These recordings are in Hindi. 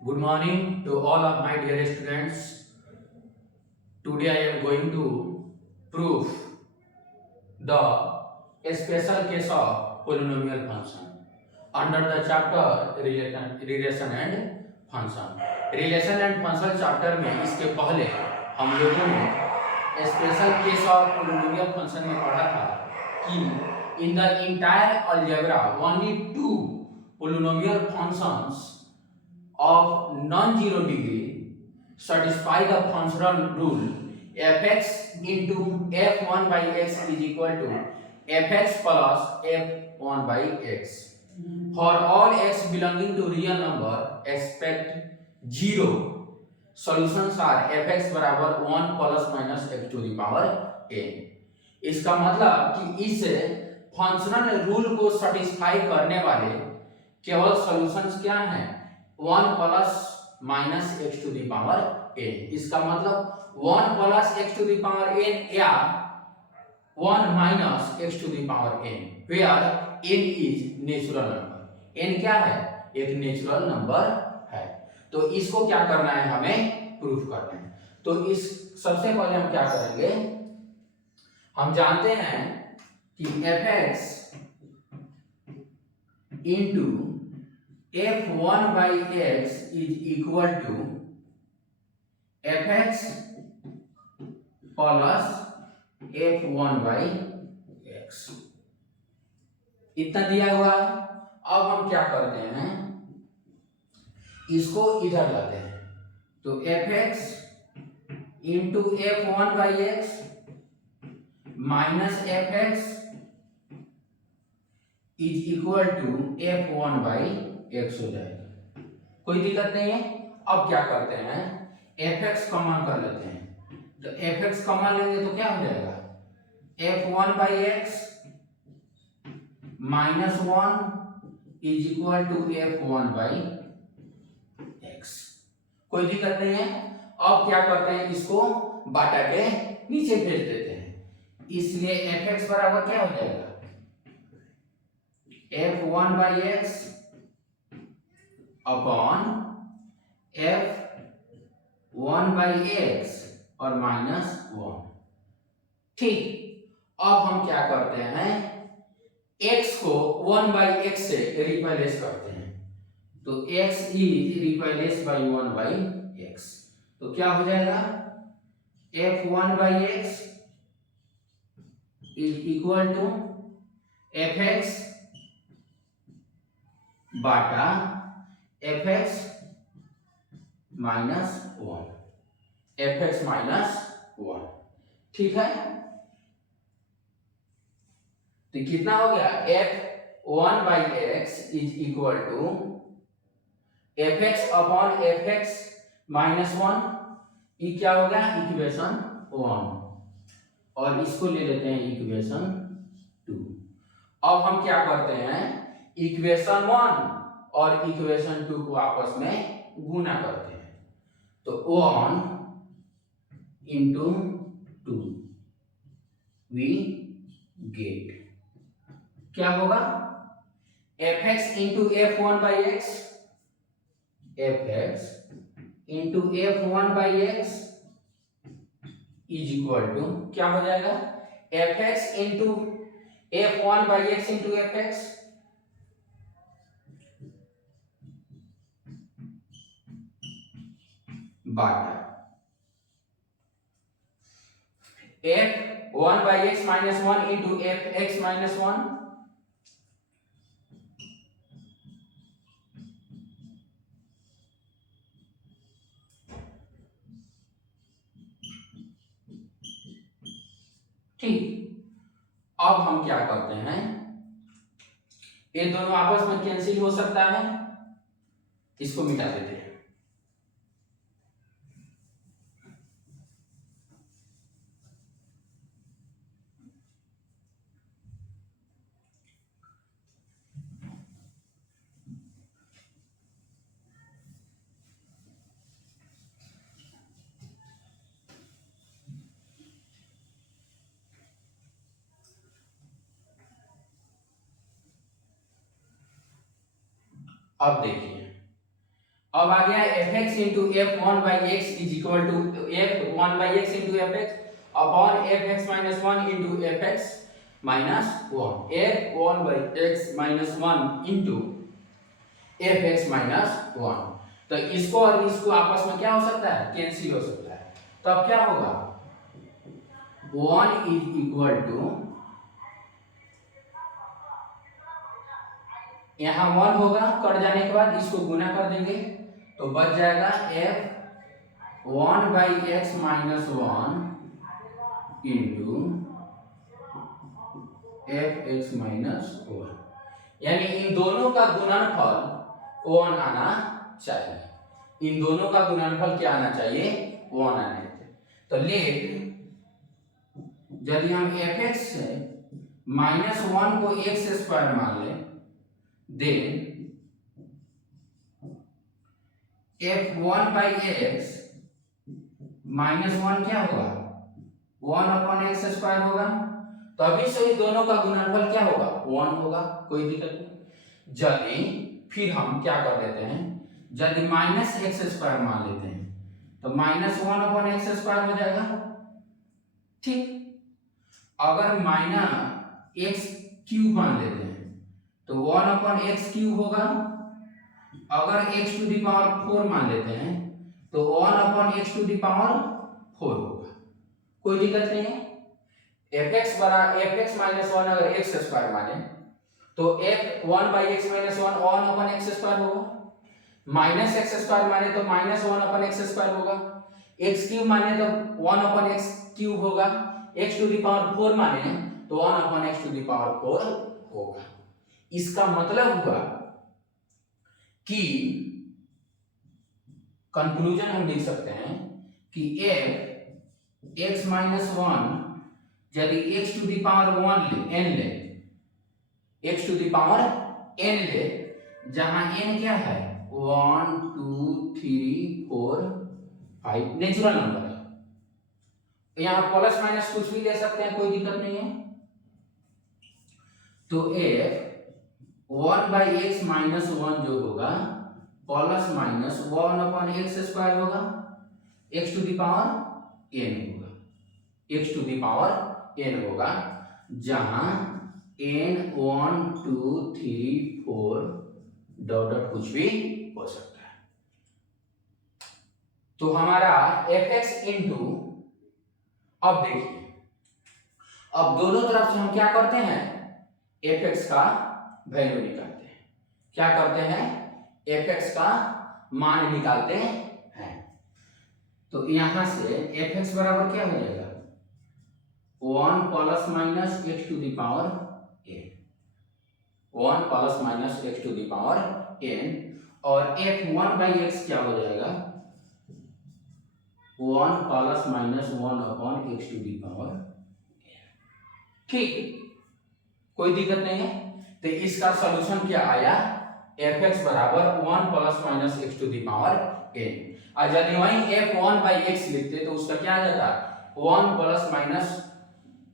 Good morning to all of my dear students. Today I am going to prove the special case of polynomial function under the chapter relation and function. Relation and function chapter में इसके पहले हम लोगों ने special case of polynomial function में पढ़ा था कि in the entire algebra only two polynomial functions of non-zero degree satisfy the functional rule fx into f1 by x is equal to fx plus f1 by x. For all x belonging to real number except 0, solutions are fx बराबर 1 plus minus x to the power n. इसका मतलब कि इस फंक्शनल रूल को सेटिस्फाई करने वाले केवल सॉल्यूशंस क्या हैं? 1 plus minus x to the power n. इसका मतलब 1 plus x to the power n या 1 minus x to the power n, where n is natural number. n क्या है? एक नेचुरल नंबर है. तो इसको क्या करना है? हमें प्रूफ करना है. तो इस सबसे पहले हम क्या करेंगे? हम जानते हैं कि fx into f1 by x is equal to fx plus f1 by x. इतना दिया हुआ है. अब हम क्या करते हैं? इसको इधर लाते हैं. तो fx into f1 by x minus fx is equal to f1 by x हो जाएगा. कोई दिक्कत नहीं है. अब क्या करते हैं? fx कॉमन कर लेते हैं. तो fx कॉमन लेंगे तो क्या हो जाएगा? f1 by x minus 1 is equal to f1 by x. कोई दिक्कत नहीं है. अब क्या करते हैं? इसको बाटा के नीचे भेज देते हैं. इसलिए fx बराबर क्या हो जाएगा? f1 by x upon f1 by x और माइनस 1. ठीक. अब हम क्या करते हैं? x को 1 by x से रिप्लेस करते हैं. तो x is replace by 1 by x. तो क्या हो जाएगा? f1 by x is equal to fx बाटा fx माइनस 1. fx minus 1. ठीक है. तो कितना हो गया? f1 by x is equal to fx upon fx minus 1. ये क्या हो गया? इक्वेशन 1. और इसको ले लेते हैं इक्वेशन 2. अब हम क्या करते हैं? इक्वेशन 1 और इक्वेशन 2 को आपस में गुना करते हैं. तो 1 इंटू 2 वी गेट क्या होगा? fx into f1 by x, fx into f1 by x is equal to क्या हो जाएगा? fx into f1 by x into fx बाटा f1 by x minus 1 into fx minus 1 ठीक. अब हम क्या करते हैं? ये दोनों आपस में कैंसिल हो सकता है. इसको मिटा देते हैं. अब देखिए. अब आ गया fx into f1/x is equal to f1/x into fx upon fx minus 1 into fx minus 1, f1/x minus 1 into fx minus 1। तो इसको और इसको आपस में क्या हो सकता है, कैंसिल हो सकता है। तो अब क्या होगा, 1 is equal to, यहाँ 1 होगा, कट जाने के बाद इसको गुना कर देंगे तो बच जाएगा f1/x minus 1 into fx minus 1, यानी इन दोनों का गुणनफल 1 आना चाहिए। इन दोनों का गुणनफल क्या आना चाहिए, 1 आना चाहिए। तो लेट यदि हम fx से -1 को x स्क्वायर मान लें, देन f1/x -1 क्या होगा, 1/x स्क्वायर होगा। तो अभी से इस दोनों का गुणनफल क्या होगा, 1 होगा, कोई दिक्कत नहीं। यदि फिर हम क्या कर देते हैं, यदि -x स्क्वायर मान लेते हैं तो -1/x स्क्वायर हो जाएगा, ठीक। अगर -x क्यूब मान लेते हैं तो 1/x क्यूब होगा। अगर x टू दी पावर 4 मान लेते हैं तो 1/x टू दी पावर 4 होगा, कोई दिक्कत नहीं है। fx minus 1 अगर x स्क्वायर माने तो f1/x minus 1 1/x स्क्वायर होगा, माइनस x स्क्वायर माने तो -1/x स्क्वायर होगा, x क्यूब माने तो 1/x क्यूब होगा, x टू दी पावर 4 माने तो 1/x टू दी पावर 4 होगा। इसका मतलब हुआ कि कंक्लूजन हम लिख सकते हैं कि f x minus 1 यदि x टू दी पावर 1 ले, n ले, x to the power n ले, जहां n क्या है 1 2 3 4 5 नेचुरल नंबर है, यहां प्लस माइनस कुछ भी ले सकते हैं, कोई दिक्कत नहीं है। तो f 1/x minus 1 जो होगा प्लस माइनस 1/x स्क्वायर होगा, x to the power n होगा, x to the power n होगा, जहां n 1 2 3 4 डॉट डॉट कुछ भी हो सकता है। तो हमारा fx इंटू, अब देखिए, अब दोनों तरफ से हम क्या करते हैं, fx का वैल्यू निकालते हैं। क्या करते हैं, fx का मान निकालते हैं। तो यहां से fx बराबर क्या हो जाएगा, 1 plus minus x to the power n, 1 plus minus x to the power n, और f1/x क्या हो जाएगा, 1 plus minus 1/x to the power n, ठीक, कोई दिक्कत नहीं है। तो इसका सॉल्यूशन क्या आया, fx बराबर 1 plus minus x to the power n, और यदि वहीं f1/x लिखते तो उसका क्या आ जाता, 1 plus minus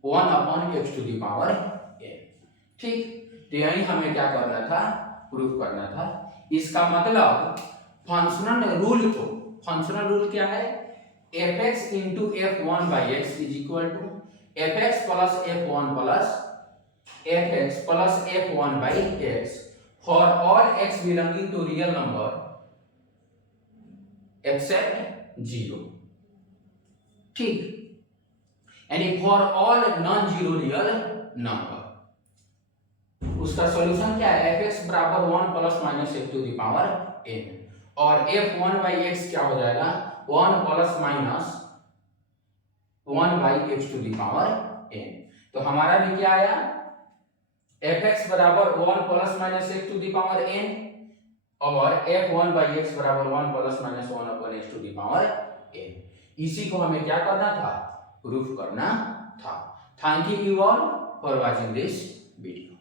1/x to the power n, ठीक। तो यही हमें क्या करना था, प्रूफ करना था। इसका मतलब फंक्शनल रूल को, फंक्शनल रूल क्या है, fx into f1/x is equal to fx plus f1 plus fx plus f1/x for all x belonging to real number except 0, ठीक, यानी for all non zero real number. उसका सॉल्यूशन क्या है, fx बराबर 1 plus minus x to the power n, और f1/x क्या हो जाएगा, 1 plus minus 1/x to the power n। तो हमारा भी क्या आया, fx बराबर 1 plus minus x to the power n, और f1/x बराबर 1 plus minus 1/x to the power n। इसी को हमें क्या करना था, प्रूफ करना था। Thank you all for watching this video.